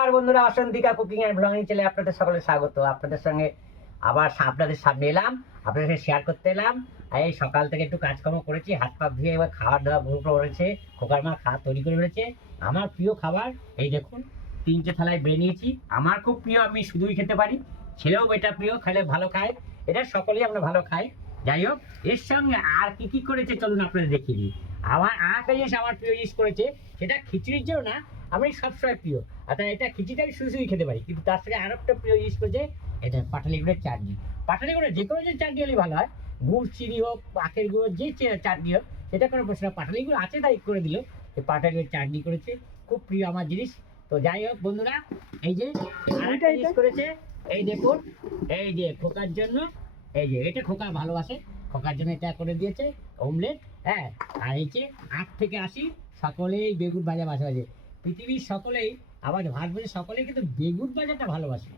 নমস্কার বন্ধুরা, অসন্তিকা cooking and blogging চ্যানেলে আপনাদের সকলে স্বাগত। আপনাদের সঙ্গে আবার আপনাদের সামনে এলাম, আপনাদের সাথে শেয়ার করতে এলাম। এই সকাল থেকে একটু কাজকর্ম করেছি, হাত পা ধুয়ে এবার খাওয়ার দাওয়া ভুরু করেছে। খোকার মা খাওয়া তৈরি করে রয়েছে। আমার প্রিয় খাবার এই দেখুন, 3টে থালায় বেড়ে নিয়েছি। আমার খুব প্রিয়, আমি শুধুই খেতে পারি। ছেলেও এটা প্রিয়, খেলে ভালো খায়। এটা সকলেই আমরা ভালো খাই। যাই হোক, এর সঙ্গে আর কি কি করেছে চলুন আপনাদের দেখিয়ে দিই। আর একটা জিনিস আমার প্রিয় জিনিস করেছে, সেটা খিচুড়ির জন্য না, আমি সবসময় প্রিয়। অর্থাৎ এটা খিচুড়িটা আমি শুধু শুধু খেতে পারি, কিন্তু তার সঙ্গে আর একটা প্রিয় জিনিস করেছে, এটা পাটালি গুঁড়ের চাটনি। পাটালি গুঁড়ো যে কোনো যে চাটনি হলেই ভালো হয়, গুড় চিনি হোক, আখের গুঁড়ো যে চাটনি হোক, সেটা কোনো প্রশ্ন না। পাটালি গুঁড়ো আছে তাই করে দিল। এই পাটালি গুঁড়োর চাটনি করেছে, খুব প্রিয় আমার জিনিস। তো যাই হোক বন্ধুরা, এই যে আরেকটা জিনিস করেছে, এই দেখুন, এই যে খোকার জন্য, এই যে এটা খোকা ভালোবাসে, খোকার জন্য এটা করে দিয়েছে অমলেট। হ্যাঁ, আর এই যে 8 থেকে 80 সকলেই বেগুন ভাজা মাঝে মাঝে, পৃথিবীর সকলেই, আবার ভারতবর্ষের সকলেই কিন্তু বেগুন ভাজাটা ভালোবাসে।